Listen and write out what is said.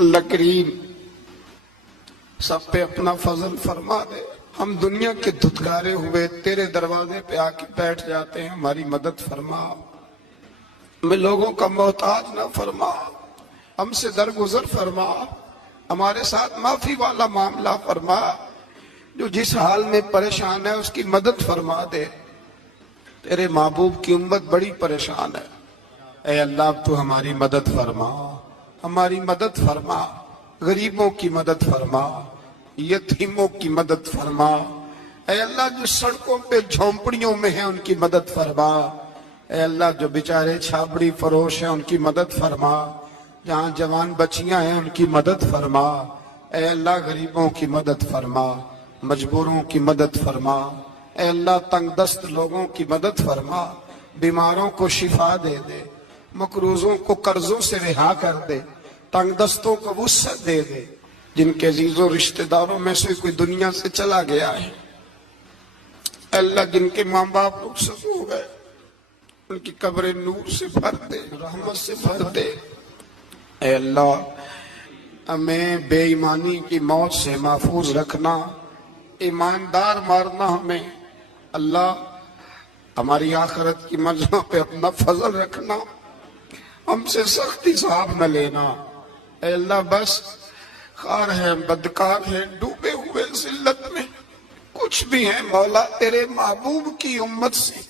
اللہ کریم سب پہ اپنا فضل فرما دے. ہم دنیا کے دھتکارے ہوئے تیرے دروازے پہ آ کے بیٹھ جاتے ہیں، ہماری مدد فرما. ہمیں لوگوں کا محتاج نہ فرما، ہم سے درگزر فرما، ہمارے ساتھ معافی والا معاملہ فرما. جو جس حال میں پریشان ہے اس کی مدد فرما دے. تیرے محبوب کی امت بڑی پریشان ہے. اے اللہ اب تو ہماری مدد فرما، ہماری مدد فرما. غریبوں کی مدد فرما، یتیموں کی مدد فرما. اے اللہ جو سڑکوں پہ جھونپڑیوں میں ہیں ان کی مدد فرما. اے اللہ جو بیچارے چھابڑی فروش ہیں ان کی مدد فرما. جہاں جوان بچیاں ہیں ان کی مدد فرما. اے اللہ غریبوں کی مدد فرما، مجبوروں کی مدد فرما. اے اللہ تنگ دست لوگوں کی مدد فرما. بیماروں کو شفا دے دے، مقروضوں کو قرضوں سے رہا کر دے، تنگ دستوں کو وسعت دے دے. جن کے عزیزوں رشتہ داروں میں سے کوئی دنیا سے چلا گیا ہے، اے اللہ جن کے ماں باپ رخصت ہو گئے ان کی قبریں نور سے بھر دے، رحمت سے بھر دے. اے اللہ ہمیں بے ایمانی کی موت سے محفوظ رکھنا، ایماندار مارنا ہمیں. اللہ ہماری آخرت کی منزلوں پہ اپنا فضل رکھنا، ہم سے سختی صاحب نہ لینا. اے اللہ بس خار ہیں، بدکار ہیں، ڈوبے ہوئے ذلت میں کچھ بھی ہیں مولا، تیرے محبوب کی امت سے